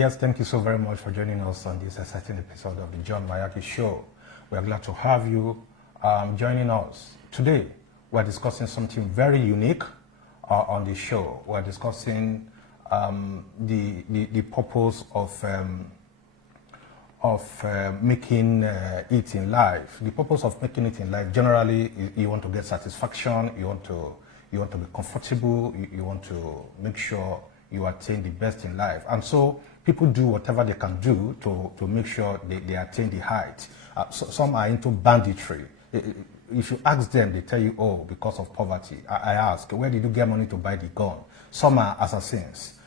Yes, thank you so very much for joining us on this exciting episode of the John Mayaki Show. We are glad to have you joining us. Today, we're discussing something very unique on the show. We're discussing the purpose of making it in life. The purpose of making it in life, generally, you want to get satisfaction, you want to be comfortable, you want to make sure you attain the best in life. And so people do whatever they can do to make sure they attain the height. Some are into banditry. If you ask them, they tell you, oh, because of poverty. I ask, where did you get money to buy the gun? Some are assassins.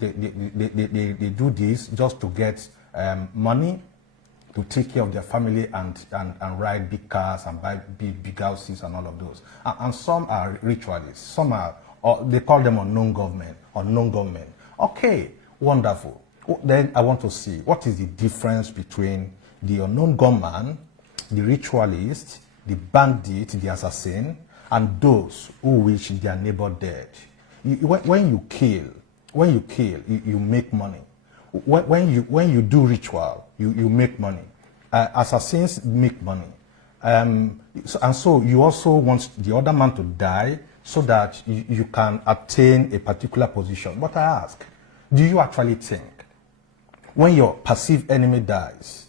They do this just to get money to take care of their family and ride big cars and buy big houses and all of those. And some are ritualists. Some are, they call them unknown gunmen. Okay, wonderful. Then I want to see what is the difference between the unknown gunman, the ritualist, the bandit, the assassin, and those who wish their neighbor dead. When you kill, you make money. When you do ritual, you make money. Assassins make money. And so you also want the other man to die so that you can attain a particular position. But I ask, do you actually think when your perceived enemy dies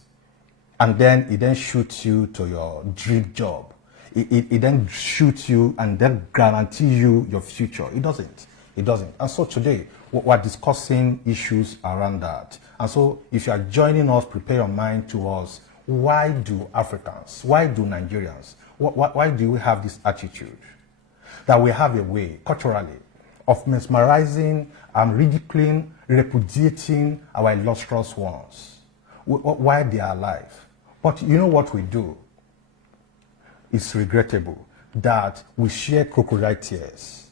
and then he then shoots you to your dream job, it then shoots you and then guarantee you your future? It doesn't. It doesn't. And so today, we're discussing issues around that. And so if you are joining us, prepare your mind towards why do Africans, why do Nigerians, why do we have this attitude that we have a way, culturally, of mesmerizing and ridiculing, repudiating our illustrious ones while they are alive? But you know what we do? It's regrettable that we share crocodile tears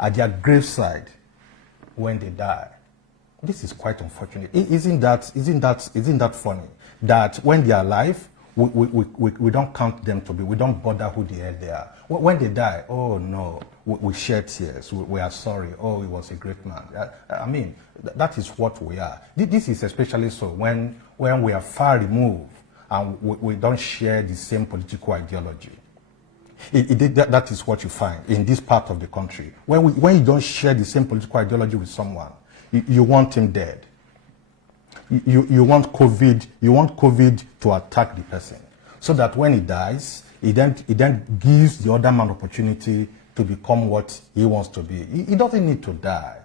at their graveside when they die. This is quite unfortunate. Isn't that funny? That when they are alive, we don't count them to be, we don't bother who the hell they are. When they die, oh no, we shed tears, we are sorry, oh, he was a great man. I mean, that is what we are. This is especially so when we are far removed and we don't share the same political ideology. That is what you find in this part of the country. When you don't share the same political ideology with someone, you want him dead. You want COVID to attack the person, so that when he dies, he then gives the other man opportunity to become what he wants to be. He doesn't need to die.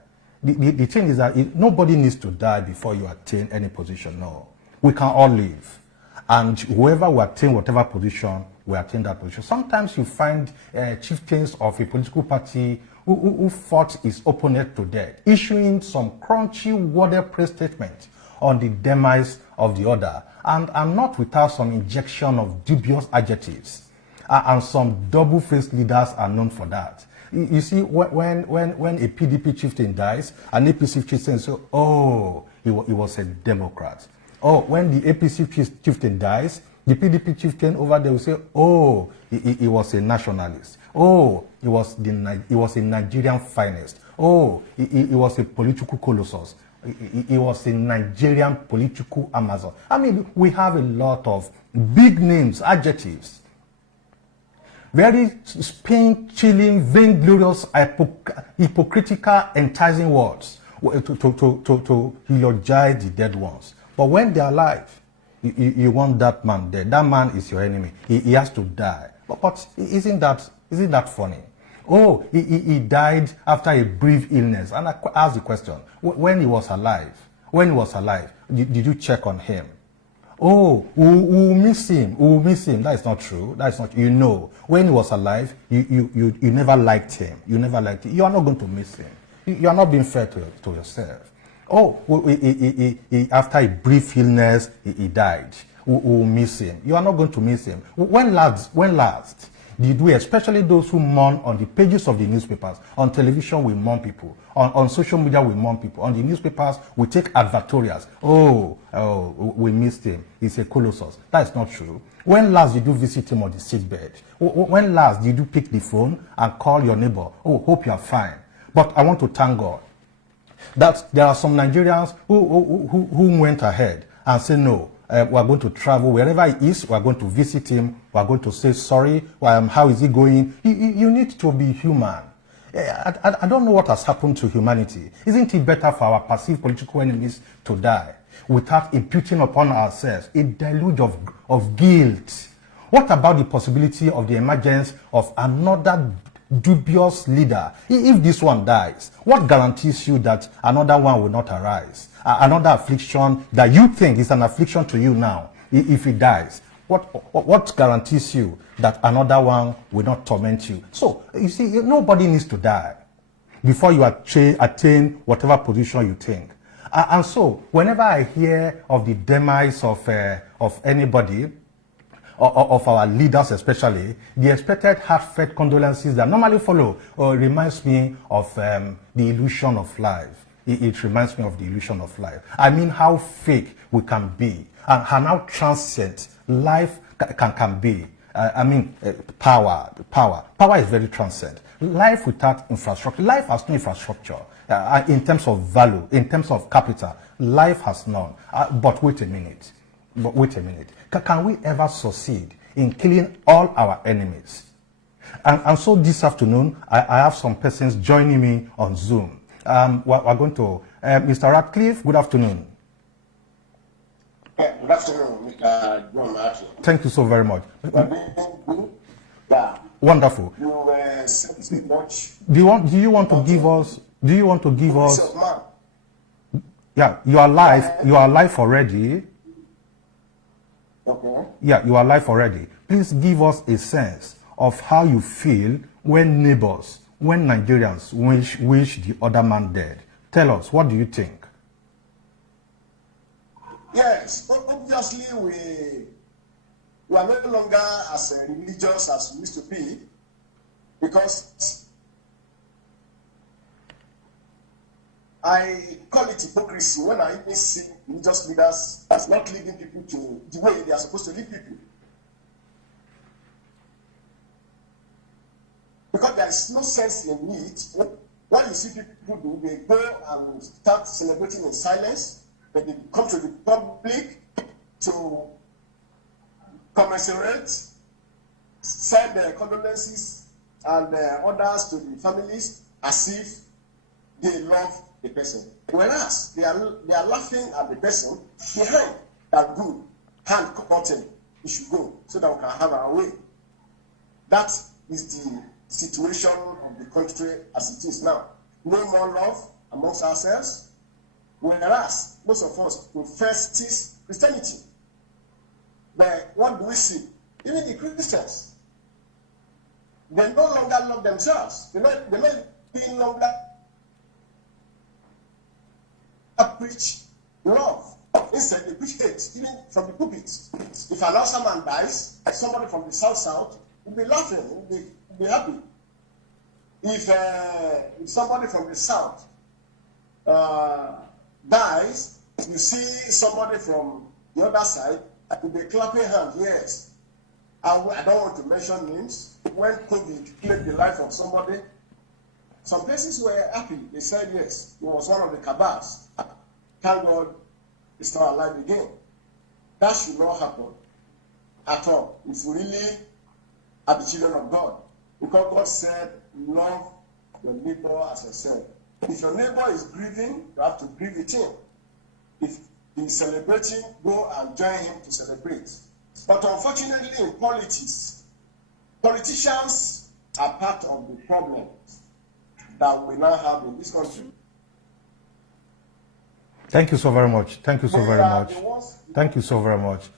The thing is that nobody needs to die before you attain any position. No, we can all live, and whoever will attain whatever position, we attain that position. Sometimes you find chieftains of a political party who fought his opponent to death, issuing some crunchy worded press statement on the demise of the other, and not without some injection of dubious adjectives. And some double-faced leaders are known for that. You see, when a PDP chieftain dies, an APC chieftain says, oh, he was a Democrat. Oh, when the APC chieftain dies, the PDP chieftain over there will say, oh, he was a nationalist. Oh, he was a Nigerian finest. Oh, he was a political colossus. He was a Nigerian political Amazon. I mean, we have a lot of big names, adjectives. Very spin-chilling, vainglorious, hypocritical, enticing words to eulogize the dead ones. But when they're alive, you want that man dead. That man is your enemy. He has to die. But isn't that funny? Oh, he died after a brief illness. And I asked the question, when he was alive, did you check on him? Oh, we'll miss him. That is not true. That is not, you know, when he was alive, you never liked him. You never liked him. You are not going to miss him. You are not being fair to yourself. Oh, after a brief illness, he died. We'll miss him. You are not going to miss him. When last did we, especially those who mourn on the pages of the newspapers, on television we mourn people, on social media we mourn people, on the newspapers we take advertorials. Oh, we missed him. He's a colossus. That is not true. When last did you visit him on the sickbed? When last did you pick the phone and call your neighbor? Oh, hope you are fine. But I want to thank God That there are some Nigerians who went ahead and said, no, we are going to travel wherever he is, we are going to visit him, we are going to say sorry, how is he going? You need to be human. I don't know what has happened to humanity. Isn't it better for our perceived political enemies to die without imputing upon ourselves a deluge of guilt? What about the possibility of the emergence of another dubious leader? If this one dies, what guarantees you that another one will not arise? Another affliction that you think is an affliction to you now, if he dies, what guarantees you that another one will not torment you? So, you see, nobody needs to die before you attain whatever position you think. And so, whenever I hear of the demise of anybody, of our leaders especially, the expected heartfelt condolences that normally follow reminds me of the illusion of life. It reminds me of the illusion of life. I mean how fake we can be and how transient life can be. Power is very transient. Life without infrastructure, life has no infrastructure in terms of value, in terms of capital. Life has none. But wait a minute. Can we ever succeed in killing all our enemies? And so this afternoon, I have some persons joining me on Zoom. We're going to, Mr. Radcliffe, good afternoon. Good afternoon, Mr. John Martin. Thank you so very much. Yeah. Wonderful. You sent much. Do you want to give us? Yeah, you are live already. Okay. Yeah, you are live already. Please give us a sense of how you feel when Nigerians wish the other man dead. Tell us, what do you think? Yes, obviously we are no longer as religious as we used to be, because I call it hypocrisy when I even see religious leaders as not leading people to the way they are supposed to lead people. Because there is no sense in it. What you see people do, they go and start celebrating in silence, but they come to the public to commiserate, send their condolences and orders to the families as if they love the person. Whereas they are laughing at the person behind that good hand cutting. We should go so that we can have our way. That is the situation of the country as it is now. No more love amongst ourselves. Whereas most of us profess Christianity. But what do we see? Even the Christians, they no longer love themselves. They no longer preach love. Instead, they preach hate, even from the pulpit. If an Hausa man dies, somebody from the south will be laughing, will be happy. If somebody from the south dies, you see somebody from the other side will be clapping hands. Yes, I don't want to mention names. When COVID claimed the life of somebody, some places were happy. They said yes, he was one of the cabals. Thank God he's not alive again. That should not happen at all if we really are the children of God. Because God said, love your neighbor as yourself. If your neighbor is grieving, you have to grieve with him. If he's celebrating, go and join him to celebrate. But unfortunately in politics, politicians are part of the problem that we now have in this country. Thank you so very much. Thank you so very much. Thank you so very much.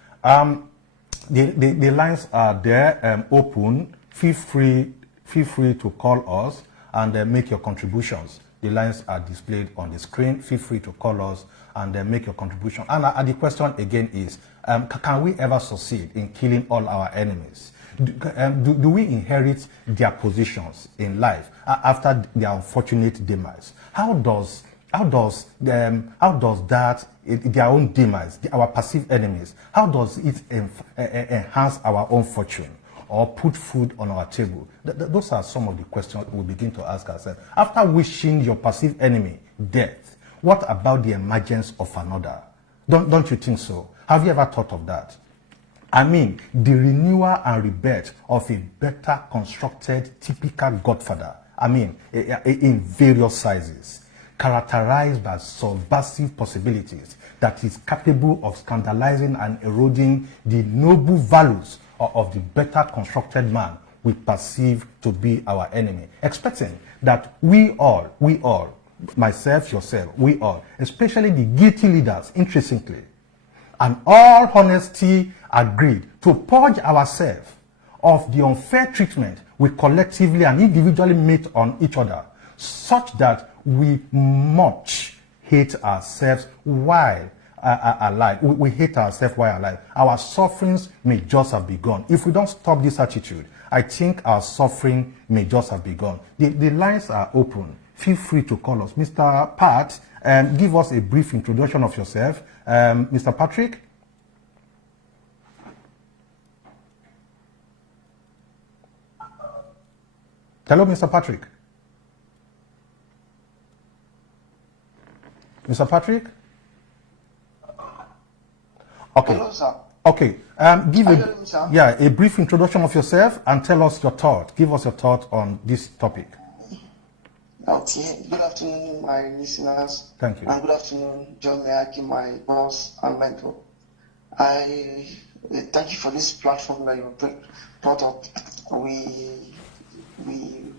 The lines are there, open. Feel free to call us and make your contributions. The lines are displayed on the screen. Feel free to call us and make your contribution. And the question again is, can we ever succeed in killing all our enemies? Do we inherit their positions in life after their unfortunate demise? How does that, their own demise, our perceived enemies, how does it enhance our own fortune? or put food on our table? Those are some of the questions we begin to ask ourselves. After wishing your perceived enemy death, what about the emergence of another? Don't you think so? Have you ever thought of that? I mean, the renewal and rebirth of a better constructed typical godfather. I mean, in various sizes, characterized by subversive possibilities that is capable of scandalizing and eroding the noble values of the better constructed man we perceive to be our enemy, expecting that we all, myself, yourself, we all, especially the guilty leaders, intrinsically, and all honesty agreed to purge ourselves of the unfair treatment we collectively and individually meet on each other, such that we much hate ourselves while alive. We hate ourselves while alive. Our sufferings may just have begun. If we don't stop this attitude, I think our suffering may just have begun. The lines are open. Feel free to call us. Mr. Pat, give us a brief introduction of yourself. Mr. Patrick? Hello, Mr. Patrick. Mr. Patrick? Okay. Hello, sir. Okay. Give a brief introduction of yourself and tell us your thought. Give us your thought on this topic. Okay. Good afternoon, my listeners. Thank you. And good afternoon, John Mayaki, my boss and mentor. I thank you for this platform that you brought up. We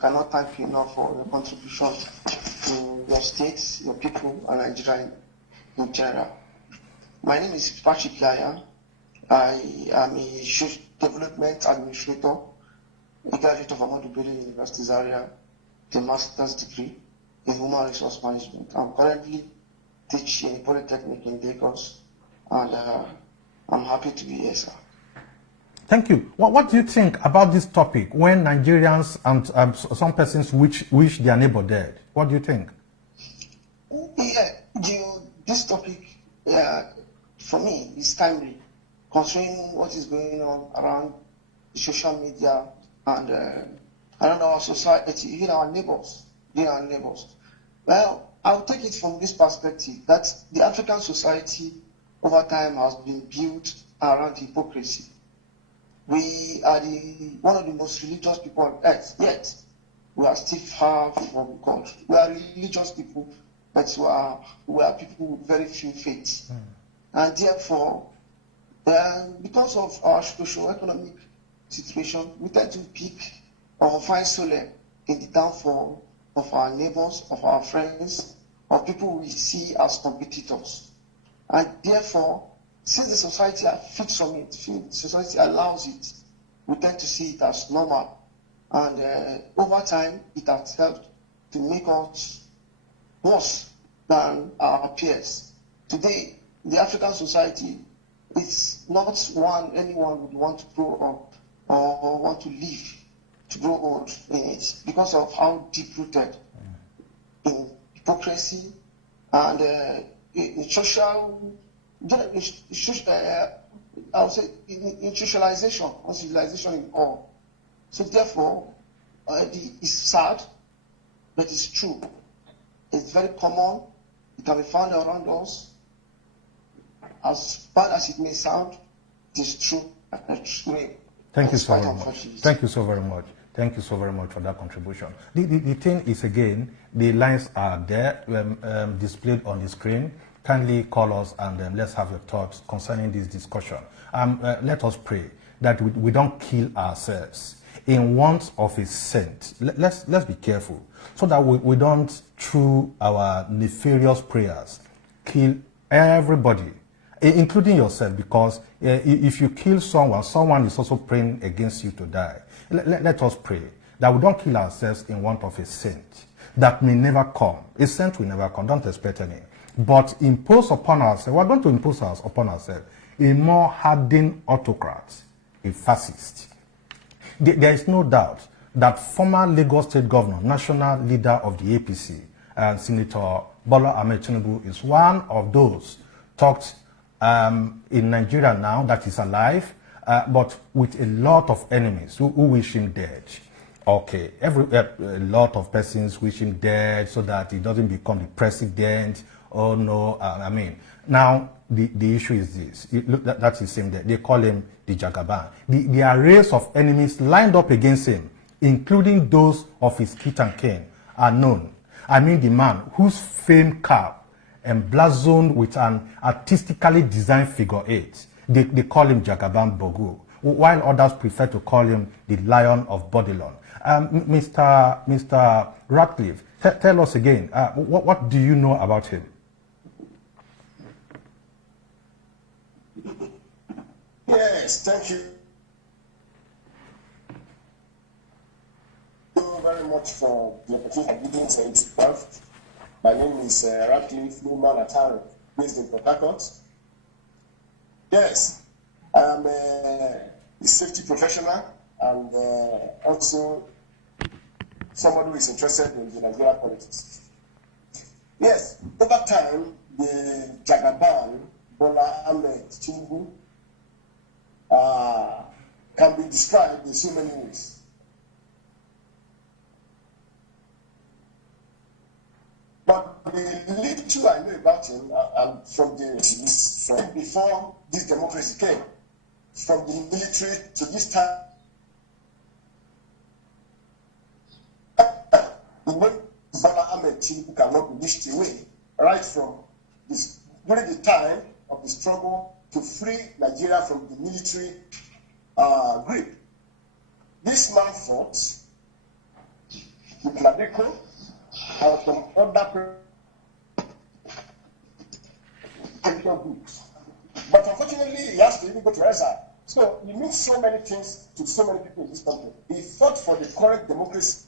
cannot thank you enough for your contribution to your states, your people, and Nigeria in general. My name is Patrick Yaya. I am a youth development administrator, a graduate of Ahmadu Bello University Zaria, the master's degree in human resource management. I'm currently teaching in Polytechnic in Lagos, and I'm happy to be here, sir. Thank you. What do you think about this topic when Nigerians and some persons wish their neighbor dead? What do you think? Yeah, this topic, for me, is timely, considering what is going on around social media and around our society, even our neighbors. Well, I'll take it from this perspective that the African society over time has been built around hypocrisy. We are one of the most religious people on earth, yet we are still far from God. We are religious people, but we are people with very few faiths. And therefore, because of our socio-economic situation, we tend to pick or find solace in the downfall of our neighbors, of our friends, of people we see as competitors. And therefore, since the society feeds on it, society allows it, we tend to see it as normal. And over time, it has helped to make us worse than our peers. Today, the African society is not one anyone would want to grow up or want to live, to grow old in it, because of how deep-rooted in hypocrisy and in social, I would say, in socialization, or civilization in all. So therefore, it's sad, but it's true. It's very common. It can be found around us. As bad as it may sound, it is true. Thank you so very much. Thank you so very much. Thank you so very much for that contribution. The thing is, again, the lines are there, displayed on the screen. Kindly call us and let's have your thoughts concerning this discussion. Let us pray that we don't kill ourselves in want of a cent. Let's be careful so that we don't, through our nefarious prayers, kill everybody, including yourself, because if you kill someone is also praying against you to die. Let us pray that we don't kill ourselves in want of a cent that may never come. A cent will never come, don't expect any. But impose upon ourselves, we're going to impose upon ourselves a more hardened autocrat, a fascist. There is no doubt that former Lagos State Governor, national leader of the APC, Senator Bola Ahmed Tinubu, is one of those talked in Nigeria now that is alive, but with a lot of enemies who wish him dead. Okay, a lot of persons wish him dead so that he doesn't become the president. Oh no, I mean, now the issue is this. Look, that's the same there. They call him the Jagaban. The arrays of enemies lined up against him, including those of his kith and kin, are known. I mean, the man whose famed cap emblazoned with an artistically designed figure 8. They call him Jagaban Bogu, while others prefer to call him the Lion of Babylon. Mr. Ratcliffe, tell us again, what do you know about him? Yes, thank you very much for the opportunity given to it. My name is Ratcliffe Luman Atari, based in Port Harcourt. Yes, I am a safety professional and also someone who is interested in the Nigerian politics. Yes, over time, the Jagaban, Bola Ahmed Tinubu, can be described in so many ways. But the little I know about him, and from before this democracy came, from the military to this time, the name Bola Ahmed Tinubu cannot be wished away, right from this, during the time of the struggle to free Nigeria from the military grip. This man fought with Ladeko and some other groups. But unfortunately, he has to even go to exile. So he means so many things to so many people in this country. He fought for the current democracy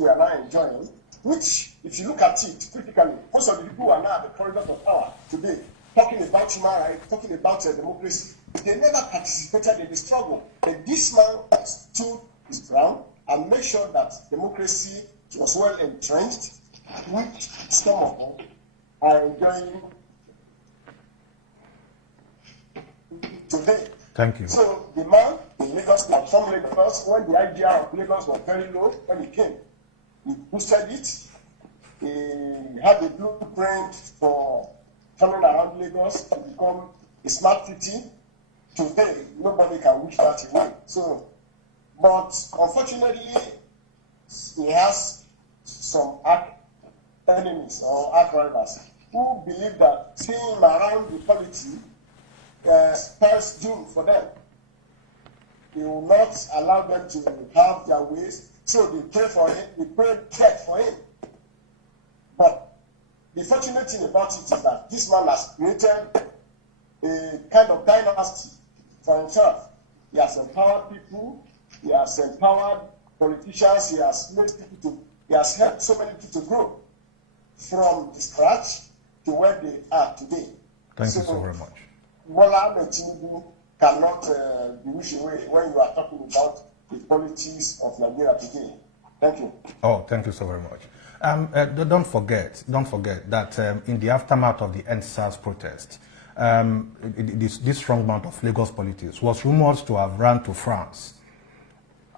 we are now enjoying, which, if you look at it critically, most of the people who are now at the corridors of power today, talking about human rights, talking about democracy, they never participated in the struggle. And this man stood his ground and made sure that democracy was well entrenched, which some of them are enjoying today. Thank you. So the man in Lagos, from Lagos, when the idea of Lagos was very low, when he came, he boosted it. He had a blueprint for turning around Lagos to become a smart city. Today, nobody can wish that away. So, but unfortunately, he has some enemies or arch rivals who believe that seeing around the polity spells doom for them. He will not allow them to have their ways, so they pray for him, they pray death for him. But the fortunate thing about it is that this man has created a kind of dynasty for himself. He has empowered people, he has empowered politicians, he has made people he has helped so many people to grow from the scratch to where they are today. Thank you so very much. Bola Ahmed Tinubu cannot be wished away when you are talking about the politics of Nigeria today. Thank you. Oh, thank you so very much. Don't forget that in the aftermath of the EndSARS protest, this strong mount of Lagos politics was rumored to have run to France.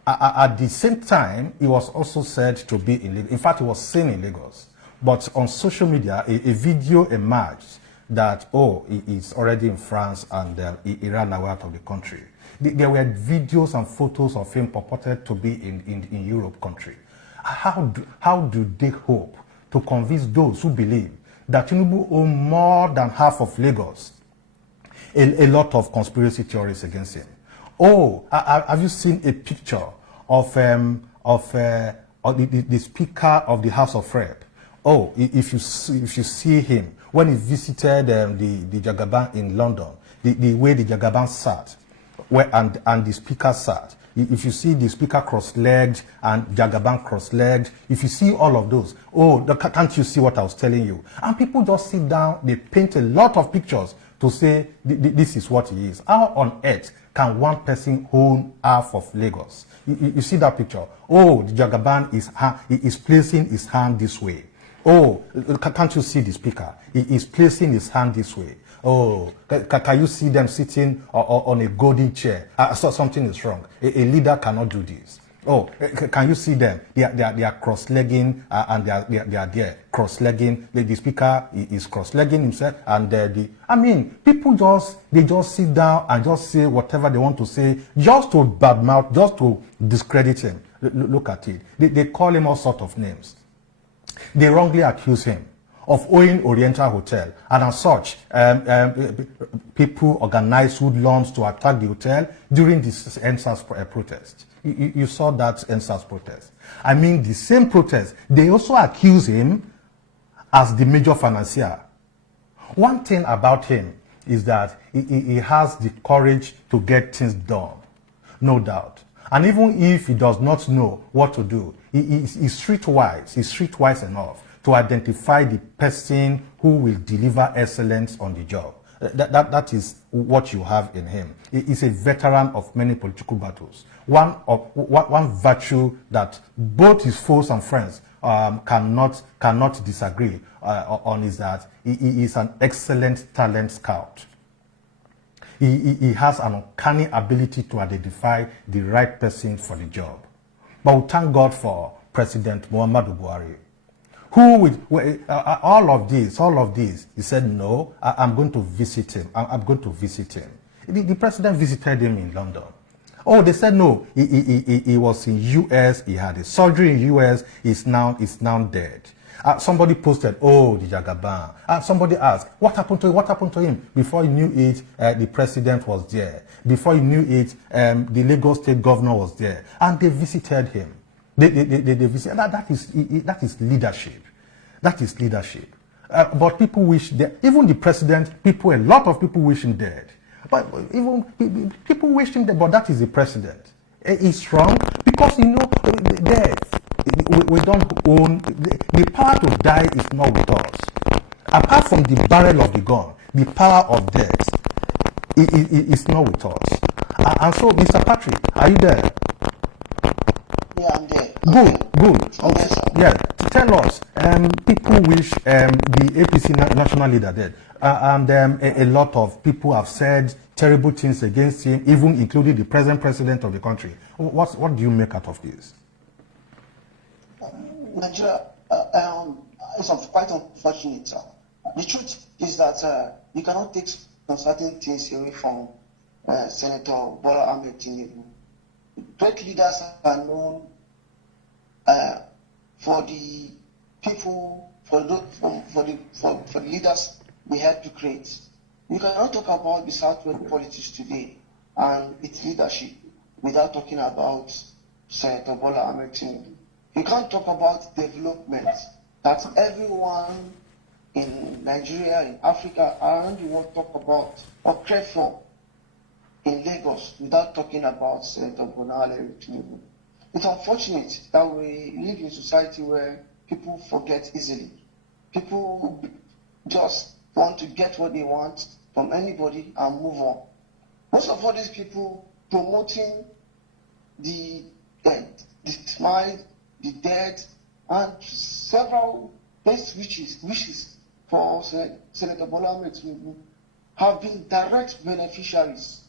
At the same time, he was also said to be in Lagos. In fact, he was seen in Lagos. But on social media, a video emerged that, oh, he is already in France and he ran away out of the country. There were videos and photos of him purported to be in Europe country. How do they hope to convince those who believe that Tinubu owns more than half of Lagos? A lot of conspiracy theories against him. Oh, have you seen a picture of the Speaker of the House of Rep? Oh, if you see him when he visited the Jagaban in London, the way the Jagaban sat, and the Speaker sat. If you see the Speaker cross-legged and Jagaban cross-legged, if you see all of those, oh, can't you see what I was telling you? And people just sit down, they paint a lot of pictures to say this is what he is. How on earth can one person own half of Lagos? You see that picture? Oh, the Jagaban is placing his hand this way. Oh, can't you see the Speaker? He is placing his hand this way. Oh, can you see them sitting on a golden chair? So something is wrong. A leader cannot do this. Oh, can you see them? They are cross-legging and they are there cross-legging. The speaker is cross-legging himself, and people just sit down and just say whatever they want to say, just to badmouth, just to discredit him. Look at it. They call him all sorts of names. They wrongly accuse him of owning Oriental Hotel, and as such, people organized hoodlums to attack the hotel during the NSAS protest. You saw that NSAS protest. The same protest, they also accuse him as the major financier. One thing about him is that he has the courage to get things done, no doubt. And even if he does not know what to do, he's streetwise. He's streetwise enough to identify the person who will deliver excellence on the job. That is what you have in him. He is a veteran of many political battles. One virtue that both his foes and friends cannot disagree on is that he is an excellent talent scout. He has an uncanny ability to identify the right person for the job. But we thank God for President Muhammadu Buhari, who with all of this, he said, no, I'm going to visit him. I'm going to visit him. The president visited him in London. Oh, they said no. He was in US. He had a surgery in US. He's now dead. Somebody posted, oh, the Jagaban. Somebody asked, what happened to him? What happened to him? Before he knew it, the president was there. Before he knew it, the Lagos state governor was there, and they visited him. They visited. That is leadership. That is leadership. But people wish even the president. A lot of people wish him dead. But even people wish him dead. But that is the president. He's strong because death. We don't own the power to die is not with us. Apart from the barrel of the gun, the power of death is not with us. And so, Mr. Patrick, are you there? Yeah, I'm there. Good. Okay. Yeah, tell us. People wish the APC national leader dead, and a lot of people have said terrible things against him, even including the present president of the country. What do you make out of this? Nigeria is quite unfortunate. The truth is that you cannot take some certain things away from Senator Bola Ahmed Tinubu. Great leaders are known for the people, for the leaders we had to create. You cannot talk about the Southwest politics today and its leadership without talking about Senator Bola Ahmed Tinubu. You can't talk about development that everyone in Nigeria, in Africa, around the world talk about or crave for in Lagos without talking about Senator Bola Ahmed Tinubu. It's unfortunate that we live in a society where people forget easily. People just want to get what they want from anybody and move on. Most of all these people promoting the smile, the dead, and several best wishes for Senator Bola Ahmed Tinubu have been direct beneficiaries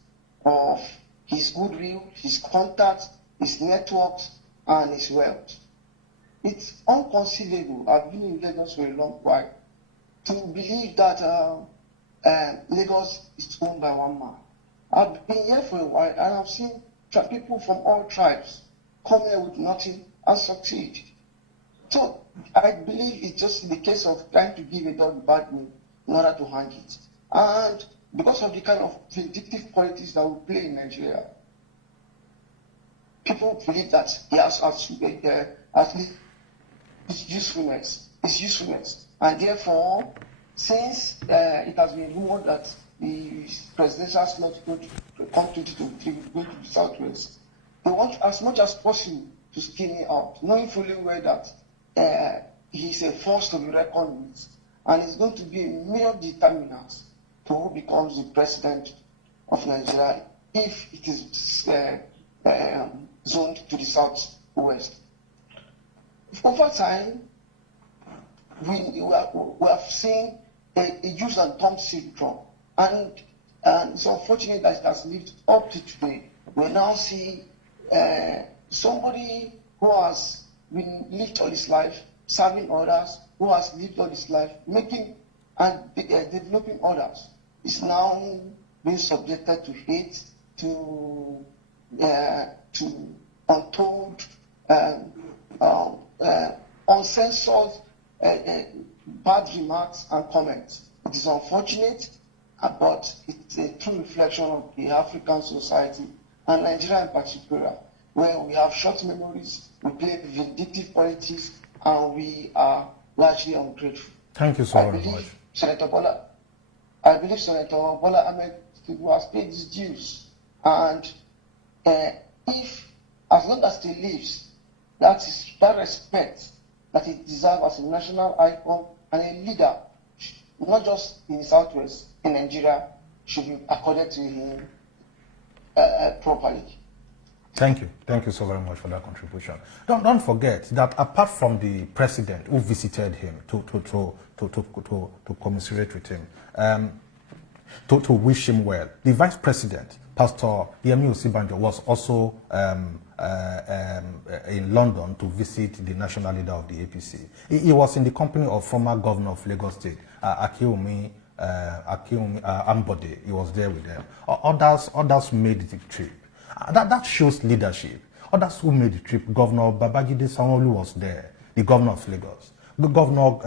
of his goodwill, his contacts, his networks, and his wealth. It's inconceivable. I've been in Lagos for a long while to believe that Lagos is owned by one man. I've been here for a while and I've seen people from all tribes come here with nothing and succeed. So I believe it's just the case of trying to give a dog a bad name in order to hang it. And because of the kind of vindictive politics that we play in Nigeria, people believe that he has at least his usefulness. And therefore, since it has been rumored that the presidential slot is going to come to the Southwest, they want as much as possible to skin me out, knowing fully well that he's a force to be reckoned with, and it's going to be a major determinant to who becomes the president of Nigeria if it is zoned to the Southwest. Over time, we have seen a use and thumb syndrome And it's unfortunate that it has lived up to today. We now see somebody who has been lived all his life, serving others, who has lived all his life, making and developing others, is now being subjected to hate, to untold, uncensored bad remarks and comments. It is unfortunate, but it's a true reflection of the African society and Nigeria in particular, where we have short memories, we play vindictive politics, and we are largely ungrateful. Thank you so very much. I believe Senator Bola Ahmed Tinubu has paid his dues, and if, as long as he lives, that respect that he deserves as a national icon and a leader, not just in the Southwest, in Nigeria, should be accorded to him properly. Thank you. Thank you so very much for that contribution. Don't forget that apart from the president who visited him to commiserate with him, to wish him well, the vice president, Pastor Yemi Osibanjo, was also in London to visit the national leader of the APC. He was in the company of former governor of Lagos State, Akinwumi Ambode. He was there with them. Others made the trip. That shows leadership. Others who made the trip, Governor Babajide Sanwo-Olu was there, the governor of Lagos. The governor,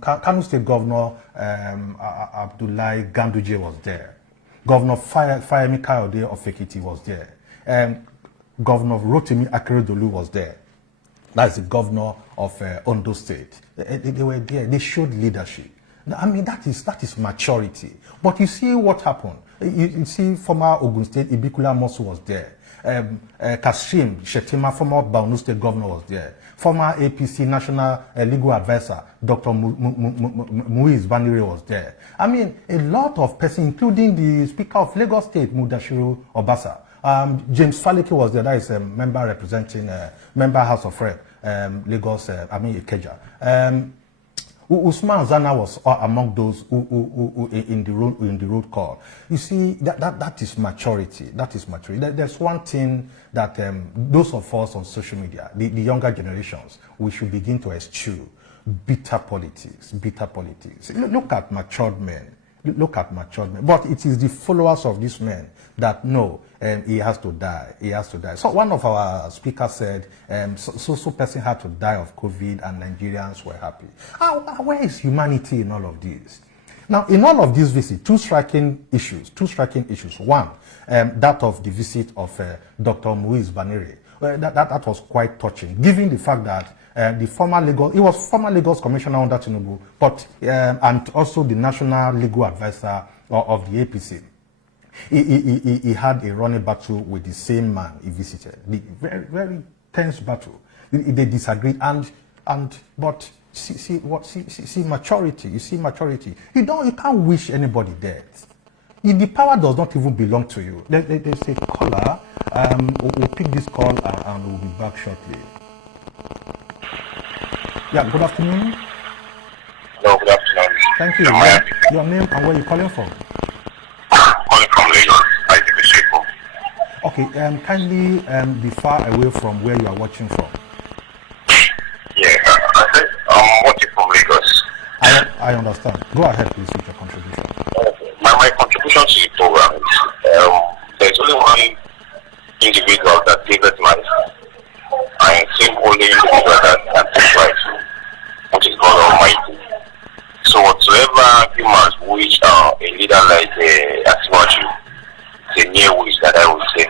Kano State Governor Abdullahi Ganduje was there. Governor Fayemi Kayode of Ekiti was there. Governor Rotimi Akeredolu was there. That's the governor of Ondo State. They were there. They showed leadership. I mean, that is maturity. But you see what happened. You see former Ogun State, Ibikula Mosu was there. Kashim Shetima, former Borno State governor, was there. Former APC national legal advisor, Dr. Muiz Banire, was there. I mean, a lot of persons, including the Speaker of Lagos State, Mudashiru Obasa. James Faleke was there. That is a member representing, member House of Rep, Lagos, Ikeja. Usman Zana was among those who in the road call. You see, that is maturity. That is maturity. There's one thing that those of us on social media, the younger generations, we should begin to eschew: bitter politics. Bitter politics. Look at matured men. Look at matured men. But it is the followers of these men that know he has to die. He has to die. So one of our speakers said, so person had to die of COVID and Nigerians were happy. Where is humanity in all of this? Now, in all of these visits, two striking issues. One, that of the visit of Dr. Muiz Banire. That was quite touching, given the fact that he was former Lagos Commissioner under Tinubu, but and also the National Legal Advisor of the APC. He had a running battle with the same man he visited. The very, very tense battle. They disagreed, but see maturity. You see maturity. You can't wish anybody death. The power does not even belong to you. There's a caller. We'll pick this call and we'll be back shortly. Yeah, good afternoon. Hello, good afternoon. Thank you. Your name and where you're calling from? Calling from Lagos. Okay, kindly be far away from where you are watching from. Yeah, I said I'm watching from Lagos. I understand. Go ahead, please, with your contribution. My contribution to the program is there's only one individual that gave it life, and same only individual that takes life, which is God Almighty. So whatsoever humans wish a leader like Asiwaju, it's a near wish that I would say,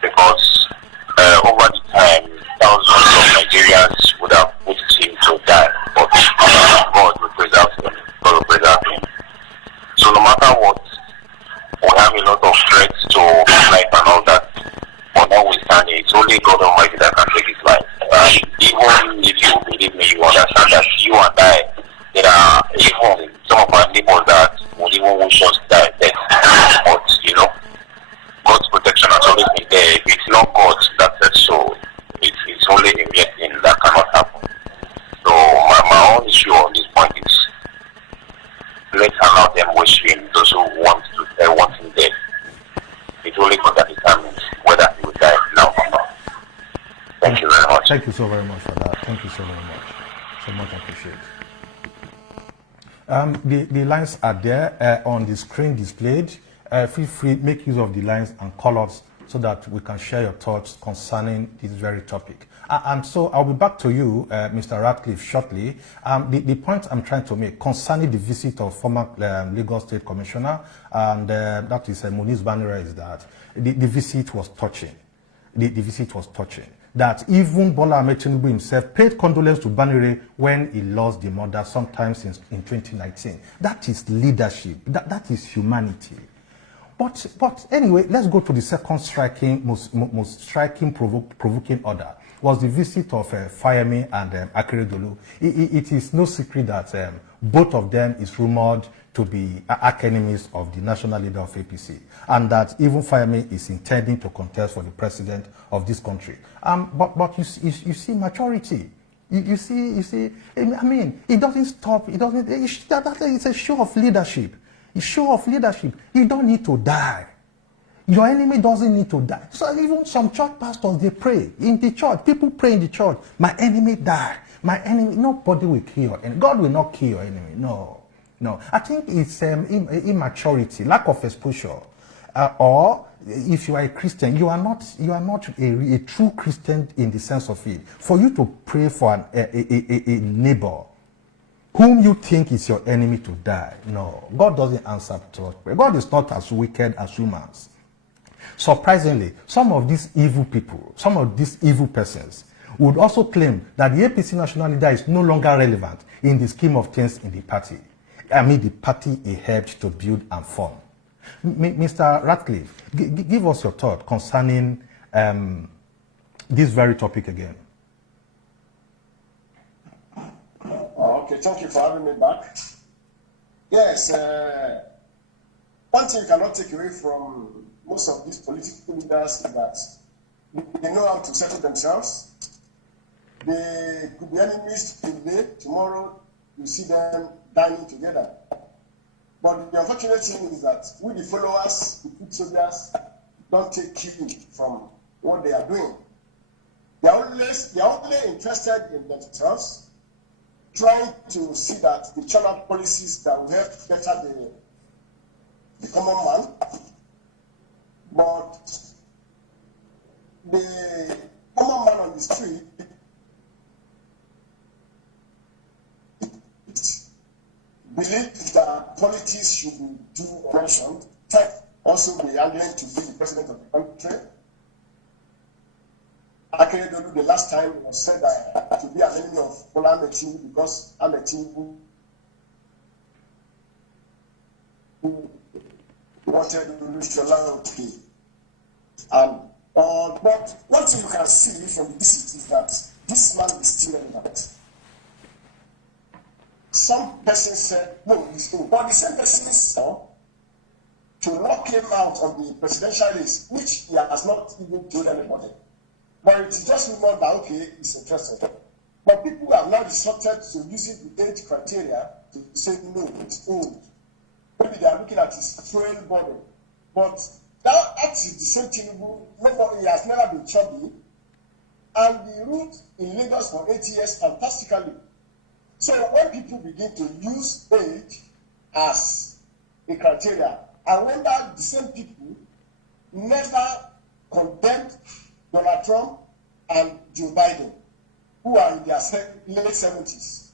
because over the time thousands of Nigerians would have wished him to die, but God will preserve him. God will preserve him. So no matter what, we have a lot of threats to life and all that, but notwithstanding, it's only God Almighty that can take his life. Even if you believe me, you understand that you and I, there are even some of our neighbors that would even wish us to die dead. But God's protection has always been there. If it's not God that said so, it's only a mere thing that cannot happen. So my own issue on this point is, let's allow them wish him. Those who Thank you very much. Thank you so very much for that. Thank you so very much. So much appreciated. The lines are there on the screen displayed. Feel free, make use of the lines and call us so that we can share your thoughts concerning this very topic. And so I'll be back to you, Mr. Ratcliffe, shortly. The point I'm trying to make concerning the visit of former Lagos State Commissioner, and that is Muniz Banira, is that the visit was touching. The visit was touching. That even Bola Ahmed Tinubu himself paid condolence to Banire when he lost the mother sometimes in 2019. That is leadership. That is humanity. But anyway, let's go to the second striking, most striking, provoking order. Was the visit of Fayemi and Akeredolu. It is no secret that both of them is rumored to be arch enemies of the national leader of APC, and that even Fayemi is intending to contest for the president of this country. But you see maturity. You see. I mean, it doesn't stop. It doesn't. It's a show of leadership. A show of leadership. You don't need to die. Your enemy doesn't need to die. So even some church pastors, they pray in the church. People pray in the church. My enemy die. My enemy. Nobody will kill your enemy. God will not kill your enemy. No. I think it's immaturity, lack of exposure, or if you are a Christian, you are not a true Christian in the sense of it. For you to pray for a neighbor whom you think is your enemy to die, no, God doesn't answer to us. God is not as wicked as humans. Surprisingly, some of these evil people, some of these evil persons would also claim that the APC national leader is no longer relevant in the scheme of things in the party. I mean, the party he helped to build and form. Mr. Ratcliffe, give us your thought concerning this very topic again. Okay, thank you for having me back. Yes, one thing you cannot take away from most of these political leaders is that they know how to settle themselves. They could be enemies today, tomorrow you see them dining together. But the unfortunate thing is that we, the followers, the foot soldiers, don't take cue from what they are doing. They are only interested in themselves, trying to see that they churn out policies that will help better the common man. But the common man on the street believes that politics should be due mentioned, also be arguing to be the president of the country. Akeredolu, the last time, was said to be an enemy of Bola Ahmed Tinubu because Ahmed Tinubu wanted Olusegun to be. But one thing you can see from this is that this man is still relevant. Some person said, no, but the same person saw to lock him out of the presidential race, which he has not even told anybody. But it is just rumoured that, okay, he's interested. But people have now resorted to using the age criteria to say, no, it's old. Maybe they are looking at his frail body. But that is the same Tinubu. He has never been chubby. And the route in Lagos for 8 years fantastically. So when people begin to use age as a criteria, I wonder the same people never condemned Donald Trump and Joe Biden, who are in their late 70s.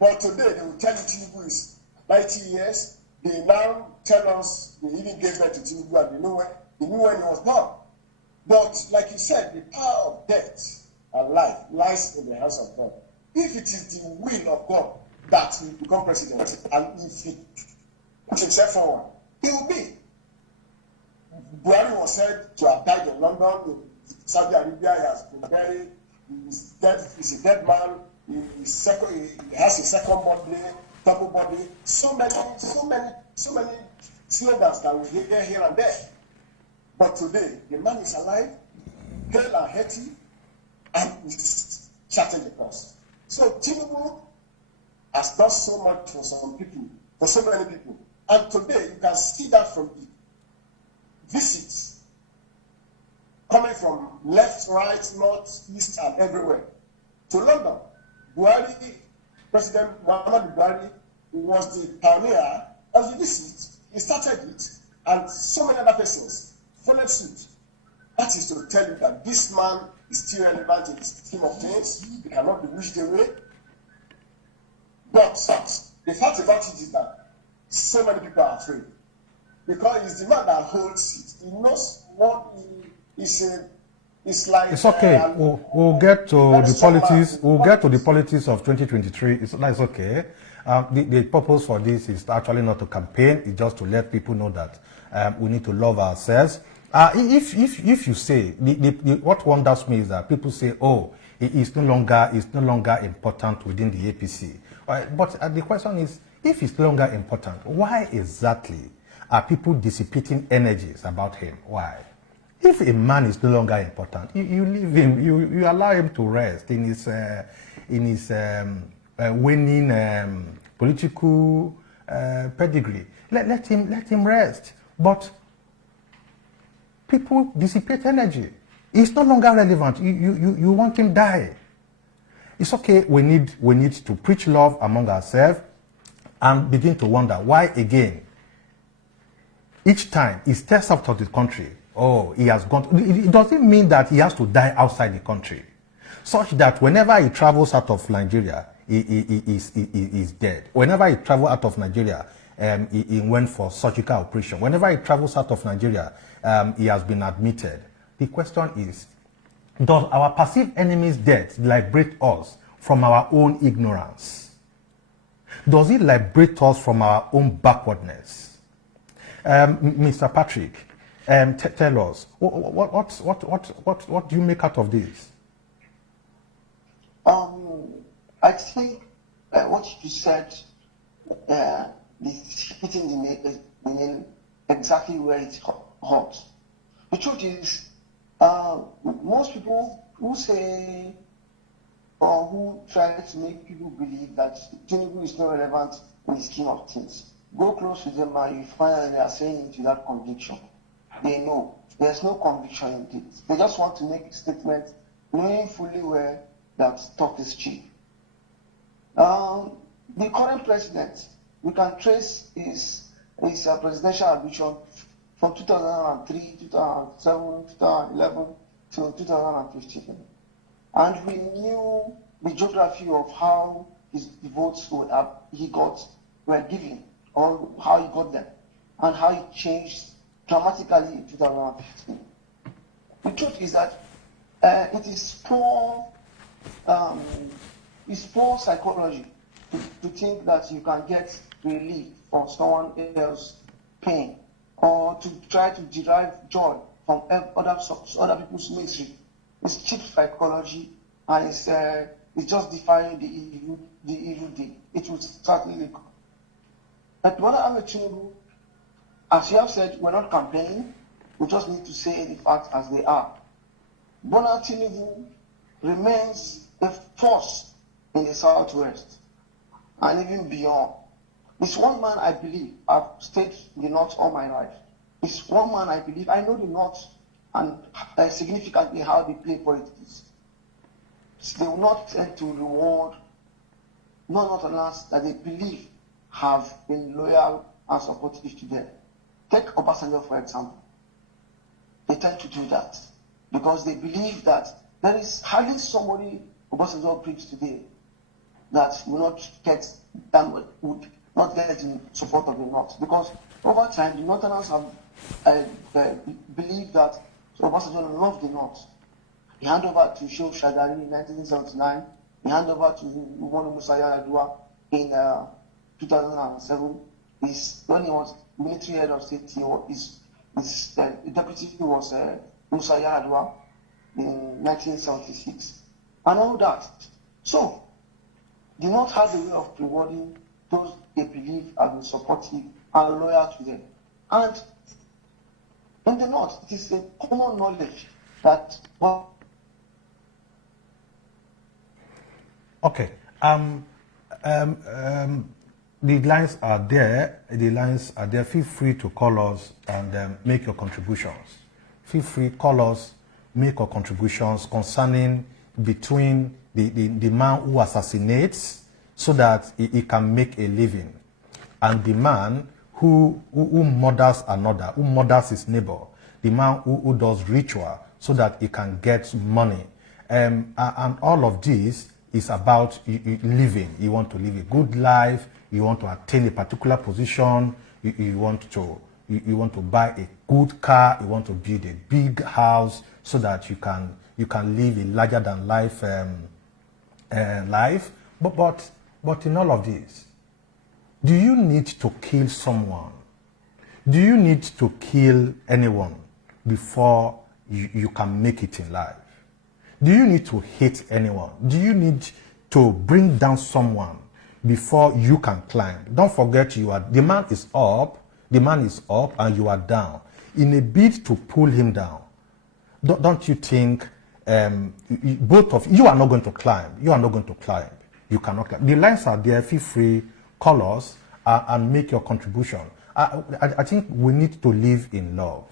But today they will tell you Tinubu is 90 years. They now tell us they even gave birth to Tinubu and they knew when he was born. But like you said, the power of death and life lies in the hands of God. If it is the will of God that he become president, and if he puts himself forward, he will be. Buhari was said to have died in London, in Saudi Arabia. He has been buried. He's dead. He's a dead man. He has a second body, double body. So many slogans that we hear here and there. But today, the man is alive, hale and healthy, and is charting the course. So Tinubu has done so much for some people, for so many people. And today, you can see that from the visits coming from left, right, north, east, and everywhere to London. Buhari, President Muhammadu Buhari, was the pioneer of the visit. He started it, and so many other persons followed suit. That is to tell you that this man is still relevant in the scheme of things. He cannot be wished away. But the fact about it is that so many people are afraid. Because it's the man that holds it. He knows what he is. It's like it's okay. We'll get to the politics. We'll get to the politics of 2023. That's okay. The purpose for this is actually not to campaign. It's just to let people know that we need to love ourselves. If you say what wonders me is that people say, oh, it's no longer important within the APC. But the question is, if it's no longer important, why exactly are people dissipating energies about him? Why? If a man is no longer important, you leave him, you allow him to rest in his winning political pedigree. Let him rest. But people dissipate energy. It's no longer relevant. You want him die. It's okay. We need to preach love among ourselves and begin to wonder why again. Each time he steps out of the country, oh, he has gone. It doesn't mean that he has to die outside the country, such that whenever he travels out of Nigeria, he is dead. Whenever he travels out of Nigeria, he went for surgical operation. Whenever he travels out of Nigeria, he has been admitted. The question is, does our perceived enemy's death liberate us from our own ignorance? Does it liberate us from our own backwardness? Mr. Patrick, tell us, what do you make out of this? I think what you said is hitting the nail exactly where it's hot. The truth is, most people who say or who try to make people believe that Tinubu is not relevant in the scheme of things, go close to them and you find that they are saying it without conviction. They know there's no conviction in it. They just want to make a statement knowing fully well that talk is cheap. The current president, we can trace his presidential ambition from 2003, 2007, 2011 to 2015. And we knew the geography of how the votes he got were given, or how he got them, and how it changed dramatically in 2015. The truth is that it is poor psychology to think that you can get relief from someone else's pain, or to try to derive joy from other people's misery. It's cheap psychology, and it's just defying the evil deed. It will certainly come. But Bola Ahmed Tinubu, as you have said, we're not campaigning. We just need to say the facts as they are. Bola Tinubu remains a force in the Southwest and even beyond. It's one man I believe. I've stayed in the North all my life. It's one man I believe. I know the North and significantly how they play politics. So they will not tend to reward non-Northerners that they believe have been loyal and supportive to them. Take Obasanjo, for example. They tend to do that because they believe that there is hardly somebody Obasanjo brings today that will not get in support of the North. Because over time, the Northerners have believed that Obasanjo loved the North. He handed over to Shehu Shagari in 1979. He handed over to Umaru Musa Yar'Adua in 2007. When he was military head of state, his deputy was Musa Yar'Adua in 1976. And all that. So, the North has a way of rewarding those they believe have been supportive and loyal to them. And in the North, it is a common knowledge that okay. The lines are there. The lines are there. Feel free to call us and make your contributions. Feel free, call us make our contributions concerning between the man who assassinates so that he can make a living, and the man who murders another, who murders his neighbor, the man who does ritual so that he can get money. And all of this is about living. You want to live a good life, you want to attain a particular position, you want to buy a good car, you want to build a big house so that you can live a larger than life life. But in all of this, do you need to kill someone? Do you need to kill anyone before you can make it in life? Do you need to hate anyone? Do you need to bring down someone before you can climb? Don't forget, the man is up and you are down. In a bid to pull him down, don't you think both of you are not going to climb? You are not going to climb. You cannot climb. The lines are there. Feel free, call us and make your contribution. I think we need to live in love.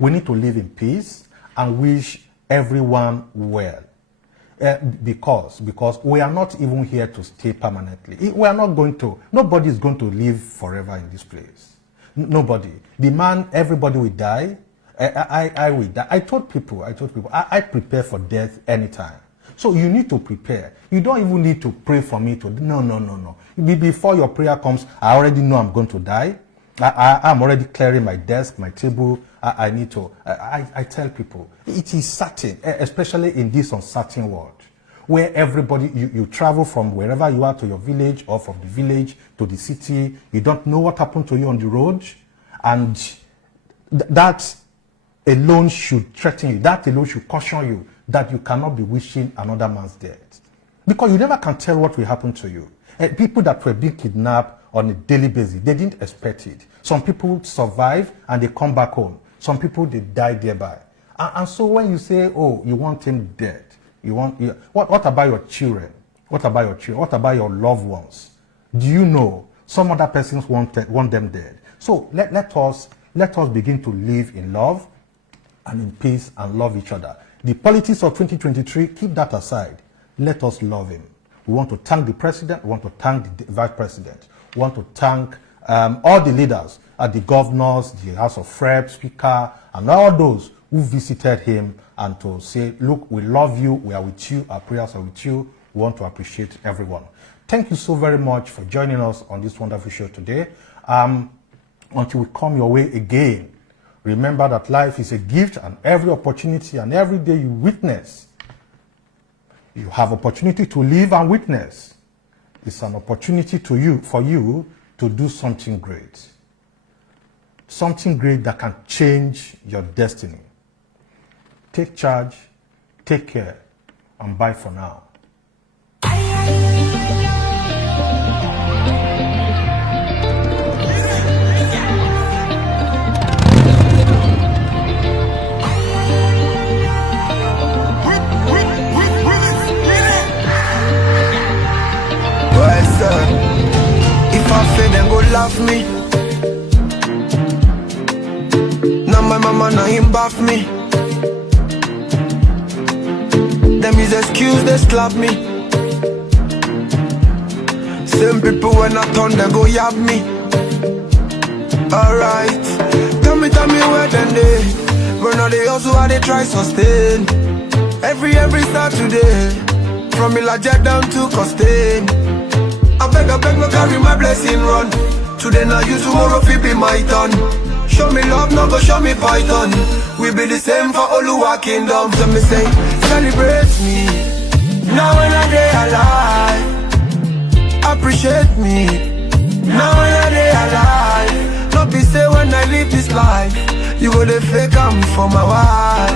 We need to live in peace and wish everyone well. Because we are not even here to stay permanently. We are not going to, nobody is going to live forever in this place. Nobody. The man, everybody will die. I will die. I told people, I prepare for death anytime. So you need to prepare. You don't even need to pray for me to, no. Before your prayer comes, I already know I'm going to die. I'm already clearing my desk, my table. I tell people, it is certain, especially in this uncertain world, where everybody, you travel from wherever you are to your village, or from the village to the city. You don't know what happened to you on the road. And that alone should threaten you. That alone should caution you that you cannot be wishing another man's death. Because you never can tell what will happen to you. People that were being kidnapped on a daily basis, they didn't expect it. Some people survive and they come back home. Some people, they die thereby. And so when you say, oh, you want him dead, what about your children? What about your children? What about your loved ones? Do you know some other persons want them dead? So let us begin to live in love and in peace and love each other. The politics of 2023, keep that aside. Let us love him. We want to thank the president. We want to thank the vice president. We want to thank all the leaders, the governors, the House of Reps, Speaker, and all those who visited him, and to say, look, we love you. We are with you. Our prayers are with you. We want to appreciate everyone. Thank you so very much for joining us on this wonderful show today. Until we come your way again, remember that life is a gift, and every opportunity and every day you witness, you have opportunity to live and witness. It's an opportunity for you to do something great. Something great that can change your destiny. Take charge, take care, and bye for now. If I fail, then go laugh me. Now my mama, now him bath me. Them is excuse, they slap me. Same people when I turn, they go yab me. Alright, tell me where then they. When all they also how they try sustain. Every Saturday, from Ilaja down to Costain. I beg, no carry my blessing run. Today now you, tomorrow fi be my turn. Show me love, no go show me python. We be the same for Oluwa kingdom. So me say, celebrate me. Now when I day alive, appreciate me. Now when I day alive, not be say when I live this life, you go to fake I'm for my wife.